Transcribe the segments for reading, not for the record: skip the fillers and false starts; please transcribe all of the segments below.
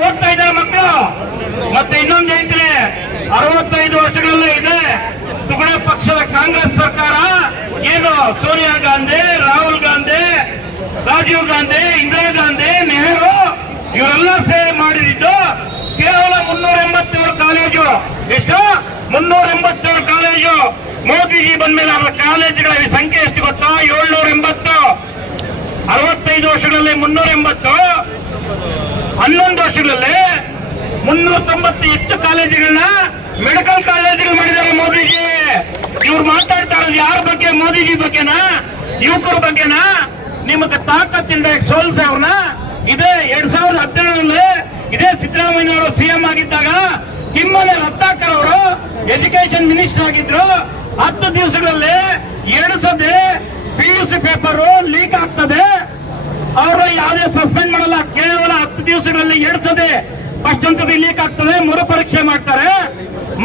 ಓದ್ತಾ ಇದ್ದಾರೆ ಮಕ್ಕಳು. ಮತ್ತೆ ಇನ್ನೊಂದು ಹೇಳ್ತೀನಿ, 65 ವರ್ಷಗಳಲ್ಲೇ ಇದೆ ತುಗಡೆ ಪಕ್ಷದ ಕಾಂಗ್ರೆಸ್ ಸರ್ಕಾರ. ಏನು ಸೋನಿಯಾ ಗಾಂಧಿ, ರಾಹುಲ್ ಗಾಂಧಿ, ರಾಜೀವ್ ಗಾಂಧಿ, ಇಂದಿರಾ ಗಾಂಧಿ, ನೆಹರು ಇವರೆಲ್ಲ ಸೇವೆ ಮಾಡಿದ್ದು ಕೇವಲ 387 ಕಾಲೇಜು. ಎಷ್ಟು? 387 ಕಾಲೇಜು. ಮೋದಿಜಿ ಬಂದ ಮೇಲೆ ಅವರ ಕಾಲೇಜುಗಳ ಸಂಖ್ಯೆ ಎಷ್ಟು ಗೊತ್ತಾ? 780. 65 ವರ್ಷಗಳಲ್ಲಿ 380, 11 ವರ್ಷಗಳಲ್ಲಿ 390 ಹೆಚ್ಚು ಕಾಲೇಜುಗಳನ್ನ ಮೆಡಿಕಲ್ ಕಾಲೇಜುಗಳು ಮಾಡಿದ್ದಾರೆ ಮೋದಿಜಿ. ಇವ್ರು ಮಾತಾಡ್ತಾ ಇರೋದು ಯಾರ ಬಗ್ಗೆ? ಮೋದಿಜಿ ಬಗ್ಗೆನಾ? ಯುವಕರ ಬಗ್ಗೆನಾ? ನಿಮಗೆ ತಾಕತ್ತಿಂದ ಸೋಲ್ಸವ್ರನ್ನ. ಇದೇ 2017ರಲ್ಲಿ ಇದೇ ಸಿದ್ದರಾಮಯ್ಯನವರು ಸಿಎಂ ಆಗಿದ್ದಾಗ ಕಿಮ್ಮನೆ ರತ್ನಾಕರ್ ಅವರು ಎಜುಕೇಶನ್ ಮಿನಿಸ್ಟರ್ ಆಗಿದ್ರು. 10 ದಿವಸಗಳಲ್ಲಿ 2 ಸತಿ PUC ಪೇಪರ್ ಲೀಕ್ ಆಗ್ತದೆ. ಅವರು ಯಾವುದೇ ಸಸ್ಪೆಂಡ್ ಮಾಡಲ್ಲ. ಕೇವಲ 10 ದಿವಸಗಳಲ್ಲಿ 2 ಸತಿ ಫಸ್ಟ್ ಒಂದ್ಸತಿ ಲೀಕ್ ಆಗ್ತದೆ, ಮರುಪರೀಕ್ಷೆ ಮಾಡ್ತಾರೆ,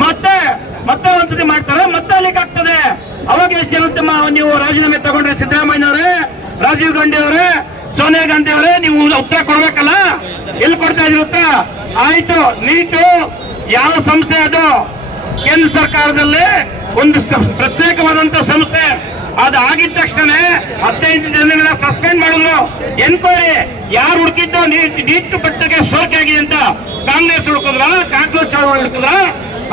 ಮತ್ತೆ ಒಂದ್ಸತಿ ಮಾಡ್ತಾರೆ, ಮತ್ತೆ ಲೀಕ್ ಆಗ್ತದೆ. ಅವಾಗ ಎಷ್ಟು ಜನ ನೀವು ರಾಜೀನಾಮೆ ತಗೊಂಡ್ರೆ? ಸಿದ್ದರಾಮಯ್ಯನವರೇ, ರಾಜೀವ್ ಗಾಂಧಿ ಅವರೇ, ಸೋನಿಯಾ ಗಾಂಧಿ ಅವರೇ, ನೀವು ಉತ್ತರ ಕೊಡ್ಬೇಕಲ್ಲ. ಎಲ್ಲಿ ಕೊಡ್ತಾ ಇದ್ರಿ ಉತ್ತರ? ಆಯ್ತು, ನೀಟು ಯಾವ ಸಂಸ್ಥೆ ಅದು? ಕೇಂದ್ರ ಸರ್ಕಾರದಲ್ಲಿ ಒಂದು ಪ್ರತ್ಯೇಕವಾದಂತ ಸಂಸ್ಥೆ. ಅದು ಆಗಿದ ತಕ್ಷಣ 15 ಜನಗಳನ್ನ ಸಸ್ಪೆಂಡ್ ಮಾಡಿದ್ರು. ಎನ್ಕ್ವೈರಿ ಯಾರು ಹುಡುಕಿದ್ದು? ನೀಟ್ ಪತ್ರಿಕೆ ಸೋರಿಕೆ ಆಗಿದೆ ಅಂತ ಕಾಂಗ್ರೆಸ್ ಹುಡುಕಿದ್ರ, ಕಾಂಗ್ರೆಸ್ ಚಳವಳಿ ಹುಡುಕಿದ್ರ,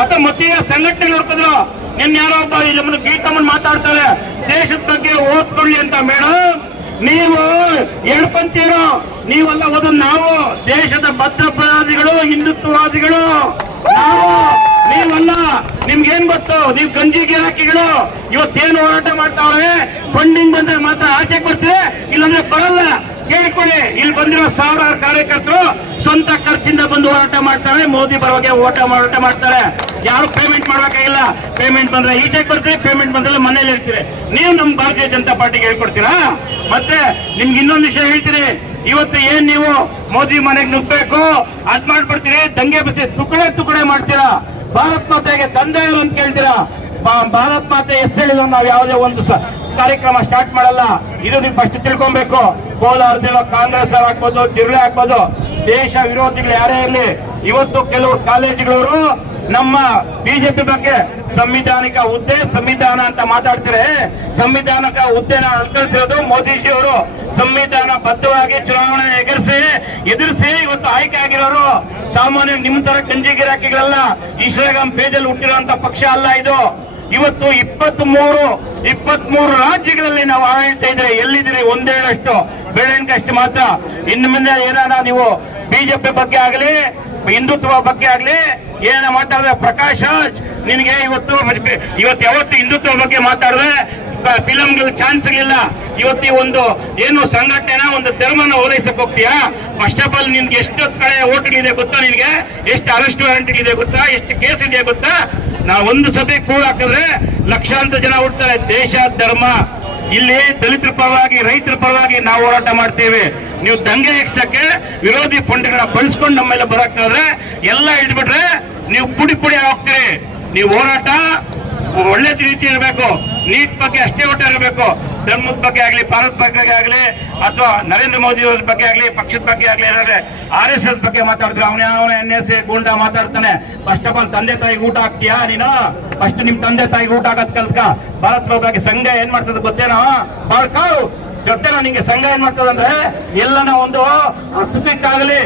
ಅಥವಾ ಮತೀಯ ಸಂಘಟನೆಗಳು ಹುಡುಕಿದ್ರು? ನಿನ್ನ ಯಾರೋ ಒಬ್ಬ ನಮ್ಮನ್ನು ಗೀತಮ್ಮನ್ ಮಾತಾಡ್ತಾರೆ, ದೇಶದ ಬಗ್ಗೆ ಓದ್ಕೊಳ್ಳಿ ಅಂತ. ಮೇಡಮ್, ನೀವು ಹೇಳ್ಕೊಂತೀರೋ? ನೀವೆಲ್ಲ ಓದೋದು ನಾವು. ದೇಶದ ಭದ್ರಪ್ರವಾದಿಗಳು, ಹಿಂದುತ್ವವಾದಿಗಳು ನಾವು, ನೀವಲ್ಲ. ನಿಮ್ಗೇನ್ ಗೊತ್ತು? ನೀವು ಗಂಜಿ ಗಿರಾಕಿಗಳು. ಇವತ್ತೇನು ಹೋರಾಟ ಮಾಡ್ತಾವ್ರೆ? ಫಂಡಿಂಗ್ ಬಂದ್ರೆ ಮಾತ್ರ ಆಚೆ ಬರ್ತೀರಿ, ಇಲ್ಲಾಂದ್ರೆ ಬರಲ್ಲ. ಕೇಳ್ಕೊಳ್ಳಿ, ಇಲ್ಲಿ ಬಂದಿರೋ ಸಾವಿರಾರು ಕಾರ್ಯಕರ್ತರು ಸ್ವಂತ ಖರ್ಚಿಂದ ಬಂದು ಹೋರಾಟ ಮಾಡ್ತಾರೆ. ಮೋದಿ ಪರವಾಗಿ ಹೋರಾಟ ಮಾಡ್ತಾರೆ. ಯಾರು ಪೇಮೆಂಟ್ ಮಾಡ್ಬೇಕಾಗಿಲ್ಲ. ಪೇಮೆಂಟ್ ಬಂದ್ರೆ ಈಚೆಗೆ ಬರ್ತೀರಿ, ಪೇಮೆಂಟ್ ಬಂದ್ರೆ ಮನೇಲಿ ಇರ್ತೀರಿ. ನೀವು ನಮ್ಮ ಭಾರತೀಯ ಜನತಾ ಪಾರ್ಟಿಗೆ ಹೇಳ್ಕೊಡ್ತೀರಾ? ಮತ್ತೆ ನಿಮ್ಗೆ ಇನ್ನೊಂದು ವಿಷಯ ಹೇಳ್ತೀರಿ. ಇವತ್ತು ಏನ್ ನೀವು ಮೋದಿ ಮನೆಗೆ ನುಗ್ಬೇಕು, ಅದ್ ಮಾಡ್ಬಿಡ್ತೀರಿ, ದಂಗೆ ಬಸಿ ತುಕಡೆ ಮಾಡ್ತೀರಾ. ಭಾರತ್ ಮಾತೆಗೆ ತಂದೆ ಅಂತ ಕೇಳ್ತೀರಾ. ಭಾರತ್ ಮಾತೆ ಎಷ್ಟು ಹೇಳಿದ್ರು ನಾವು ಯಾವುದೇ ಒಂದು ಕಾರ್ಯಕ್ರಮ ಸ್ಟಾರ್ಟ್ ಮಾಡಲ್ಲ. ಇದು ನೀವು ಫಸ್ಟ್ ತಿಳ್ಕೊಬೇಕು. ಕೋಲಾರದಿರೋ ಕಾಂಗ್ರೆಸ್ ಆಗ್ಬೋದು, ಜಿಲ್ಲೆ ಆಗ್ಬೋದು, ದೇಶ ವಿರೋಧಿಗಳು ಯಾರೇ ಇರಲಿ, ಇವತ್ತು ಕೆಲವು ಕಾಲೇಜುಗಳವರು ನಮ್ಮ ಬಿಜೆಪಿ ಬಗ್ಗೆ ಸಂವಿಧಾನಿಕ ಹುದ್ದೆ, ಸಂವಿಧಾನ ಅಂತ ಮಾತಾಡ್ತಾರೆ. ಸಂವಿಧಾನಿಕ ಹುದ್ದೆನ ಅನುಕರಿಸಿರೋದು ಮೋದಿಜಿ ಅವರು. ಸಂವಿಧಾನ ಬದ್ಧವಾಗಿ ಚುನಾವಣೆ ಎದುರಿಸಿ ಇವತ್ತು ಆಯ್ಕೆ ಆಗಿರೋರು ಸಾಮಾನ್ಯ ನಿಮ್ಮ ತರ ಗಂಜಿ ಗಿರಾಕಿಗಳಲ್ಲ. ಇನ್ಸ್ಟಾಗ್ರಾಮ್ ಪೇಜಲ್ಲಿ ಹುಟ್ಟಿರುವಂತ ಪಕ್ಷ ಅಲ್ಲ ಇದು. ಇವತ್ತು 23 ರಾಜ್ಯಗಳಲ್ಲಿ ನಾವು ಆಳ್ತಾ ಇದ್ರೆ ಎಲ್ಲಿದ್ದೀರಿ? ಒಂದೇಳಷ್ಟು ಬೆಳೆಯನ್ಕಷ್ಟು ಮಾತ್ರ. ಇನ್ನು ಮುಂದೆ ಏನಾರ ನೀವು ಬಿಜೆಪಿ ಬಗ್ಗೆ ಆಗಲಿ, ಹಿಂದುತ್ವ ಬಗ್ಗೆ ಆಗ್ಲಿ ಏನ ಮಾತಾಡಿದ್ರೆ, ಪ್ರಕಾಶ್ ರಾಜ್ ನಿನಗೆ ಇವತ್ತು ಯಾವತ್ತು ಹಿಂದುತ್ವ ಬಗ್ಗೆ ಮಾತಾಡಿದ್ರೆ ಫಿಲಂಗಳು ಚಾನ್ಸ್ ಇಲ್ಲ. ಇವತ್ತಿ ಒಂದು ಏನು ಸಂಘಟನೆನ, ಒಂದು ಧರ್ಮನ ಓಲೈಸಕ್ ಹೋಗ್ತೀಯಾ? ಫಸ್ಟ್ ಆಫ್ ಆಲ್ ನಿನ್ಗೆ ಎಷ್ಟು ಕಡೆ ಓಟ್ಗಳಿದೆ ಗೊತ್ತಾ? ನಿನ್ಗೆ ಎಷ್ಟು ಅರೆಸ್ಟ್ ವಾರೆಂಟ್ಗಳಿದೆ ಗೊತ್ತಾ? ಎಷ್ಟು ಕೇಸ್ ಇದೆ ಗೊತ್ತಾ? ನಾವು ಒಂದು ಸತಿ ಕೂಳ್ ಹಾಕಿದ್ರೆ ಲಕ್ಷಾಂತರ ಜನ ಹುಡ್ತಾರೆ. ದೇಶ, ಧರ್ಮ, ಇಲ್ಲಿ ದಲಿತರ ಪರವಾಗಿ, ರೈತರ ಪರವಾಗಿ ನಾವು ಹೋರಾಟ ಮಾಡ್ತೇವೆ. ನೀವು ದಂಗೆ ಎಕ್ಸಕ್ಕೆ ವಿರೋಧಿ ಫಂಡ್ಗಳನ್ನ ಬಳಸ್ಕೊಂಡು ನಮ್ಮ ಮೇಲೆ ಬರಕ್ಕಾದ್ರೆ ಎಲ್ಲ ಹಿಡಿದ್ಬಿಟ್ರೆ ನೀವು ಪುಡಿ ಹೋಗ್ತೀರಿ. ನೀವು ಹೋರಾಟ ಒಳ್ಳೆ ರೀತಿ ಇರಬೇಕು. ನೀಟ್ ಬಗ್ಗೆ ಅಷ್ಟೇ ಓಟ ಇರಬೇಕು. ಧರ್ಮದ ಬಗ್ಗೆ ಆಗ್ಲಿ, ಭಾರತ ಬಗ್ಗೆ ಆಗ್ಲಿ, ಅಥವಾ ನರೇಂದ್ರ ಮೋದಿ ಅವ್ರ ಬಗ್ಗೆ ಆಗ್ಲಿ, ಪಕ್ಷದ ಬಗ್ಗೆ ಆಗ್ಲಿ, ಏನಾದ್ರೆ RSS ಬಗ್ಗೆ ಮಾತಾಡಿದ್ರೆ ಅವನ NSA ಗೂಂಡ ಮಾತಾಡ್ತಾನೆ. ಫಸ್ಟ್ ಆಫ್ ಆಲ್ ತಂದೆ ತಾಯಿಗೆ ಊಟ ಹಾಕ್ತೀಯಾ ನೀನು? ಫಸ್ಟ್ ನಿಮ್ ತಂದೆ ತಾಯಿಗೆ ಊಟ ಹಾಕೋದ್ ಕಲ್ತ್ಕ. ಭಾರತ ಬಗ್ಗೆ ಸಂಘ ಏನ್ ಮಾಡ್ತದ ಗೊತ್ತೇನೋ? ಬಾಳ್ಕಾವ್ ಗೊತ್ತೇನೋ ನಿಂಗೆ? ಸಂಘ ಏನ್ ಮಾಡ್ತದಂದ್ರೆ ಎಲ್ಲನ ಒಂದು ಅರ್ಥಪಿಕ್ ಆಗಲಿ,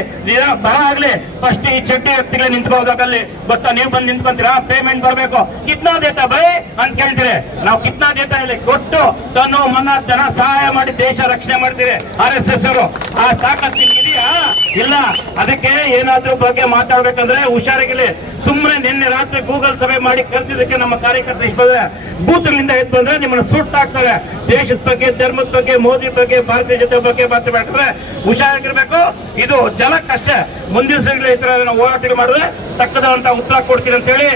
ಬರ ಆಗ್ಲಿ, ಫಸ್ಟ್ ಈ ಚಡ್ಡಿ ವ್ಯಕ್ತಿಗಳೇ ನಿಂತ್ಕೋಬೇಕಲ್ಲಿ. ಗೊತ್ತಾ? ನೀವು ಬಂದು ನಿಂತ್ಕೊಂತೀರಾ? ಪೇಮೆಂಟ್ ಬರ್ಬೇಕು. ಕಿತ್ನಾ ದೇತಾ ಬೈ ಅಂತ ಕೇಳ್ತೀರಿ. ನಾವು ಕಿತ್ನಾ ದೇತಾ ಇಲ್ಲಿ ಕೊಟ್ಟು ತನ್ನ ಮನ ಜನ ಸಹಾಯ ಮಾಡಿ ದೇಶ ರಕ್ಷಣೆ ಮಾಡ್ತೀರಿ. RSS ಅವರು ಆ ತಾಕತ್ತು ಇದೆಯಾ? ಇಲ್ಲ. ಅದಕ್ಕೆ ಏನಾದ್ರೂ ಬಗ್ಗೆ ಮಾತಾಡ್ಬೇಕಂದ್ರೆ ಹುಷಾರಾಗಿಲಿ. ಸುಮ್ಮನೆ ನಿನ್ನೆ ರಾತ್ರಿ ಗೂಗಲ್ ಸಭೆ ಮಾಡಿ ಕಲ್ತಿದ್ದಕ್ಕೆ ನಮ್ಮ ಕಾರ್ಯಕರ್ತರು ಇಷ್ಟ ಬಂದ್ರೆ ಬೂತ್ಗಳಿಂದ ಎದ್ದು ಬಂದ್ರೆ ನಿಮ್ಮನ್ನ ಸುಟ್ಟಾಗ್ತಾರೆ. ದೇಶದ ಬಗ್ಗೆ, ಧರ್ಮದ ಬಗ್ಗೆ, ಮೋದಿ ಬಗ್ಗೆ, ಭಾರತೀಯ ಜನತೆ ಬಗ್ಗೆ ಮಾತಾಡ್ತಾರೆ. ಹುಷಾರಾಗಿರ್ಬೇಕು. ಇದು ಜಲಕ್ಕಷ್ಟೇ. ಮುಂದಿನ ದಿವಸಗಳಲ್ಲಿ ಈ ತರ ಹೋರಾಟ ಮಾಡಿದ್ರೆ ತಕ್ಕದಂತ ಉತ್ತರ ಕೊಡ್ತೀರಿ ಅಂತ ಹೇಳಿ